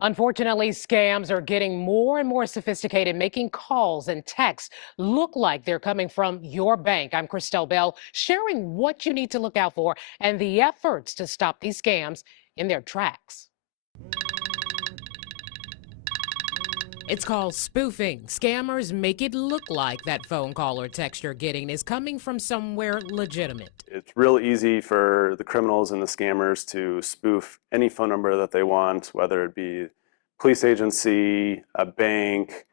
Unfortunately, scams are getting more and more sophisticated, making calls and texts look like they're coming from your bank. I'm Christelle Bell, sharing what you need to look out for and the efforts to stop these scams in their tracks. It's called spoofing. Scammers make it look like that phone call or text you're getting is coming from somewhere legitimate. It's real easy for the criminals and the scammers to spoof any phone number that they want, whether it be police agency, a bank,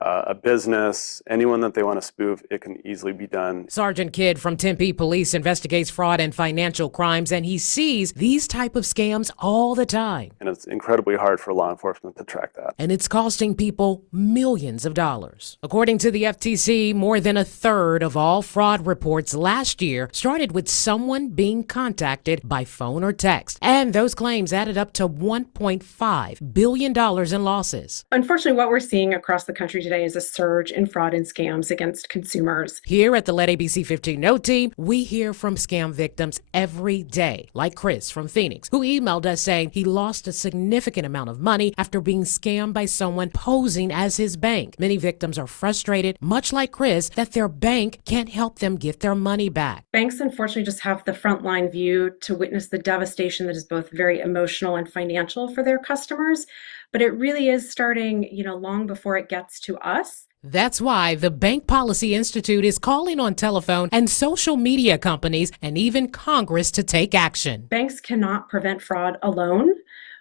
a business, anyone that they want to spoof, it can easily be done. Sergeant Kidd from Tempe Police investigates fraud and financial crimes, and he sees these type of scams all the time. And it's incredibly hard for law enforcement to track that. And it's costing people millions of dollars. According to the FTC, more than a third of all fraud reports last year started with someone being contacted by phone or text. And those claims added up to $1.5 billion in losses. Unfortunately, what we're seeing across the country today is a surge in fraud and scams against consumers. Here at the Let ABC 15 Know team, we hear from scam victims every day, like Chris from Phoenix, who emailed us saying he lost a significant amount of money after being scammed by someone posing as his bank. Many victims are frustrated, much like Chris, that their bank can't help them get their money back. Banks, unfortunately, just have the frontline view to witness the devastation that is both very emotional and financial for their customers. But it really is starting, long before it gets to us. That's why the Bank Policy Institute is calling on telephone and social media companies and even Congress to take action. Banks cannot prevent fraud alone.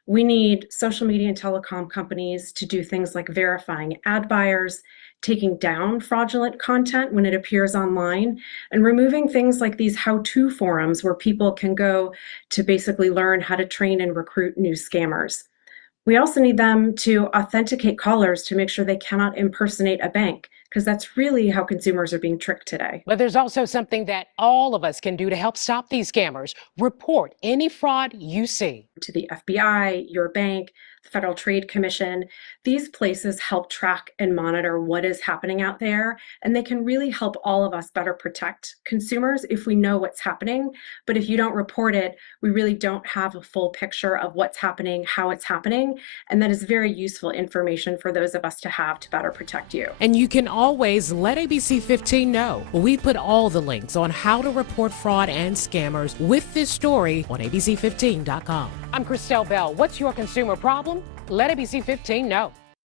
We need social media and telecom companies to do things like verifying ad buyers, taking down fraudulent content when it appears online, and removing things like these how-to forums where people can go to basically learn how to train and recruit new scammers. We also need them to authenticate callers to make sure they cannot impersonate a bank, because that's really how consumers are being tricked today. But there's also something that all of us can do to help stop these scammers. Report any fraud you see to the FBI, your bank, the Federal Trade Commission. These places help track and monitor what is happening out there, and they can really help all of us better protect consumers if we know what's happening. But if you don't report it, we really don't have a full picture of what's happening, how it's happening, and that is very useful information for those of us to have to better protect you. And you can always let ABC 15 know. We put all the links on how to report fraud and scammers with this story on abc15.com. I'm Christelle Bell. What's your consumer problem? Let ABC 15 know.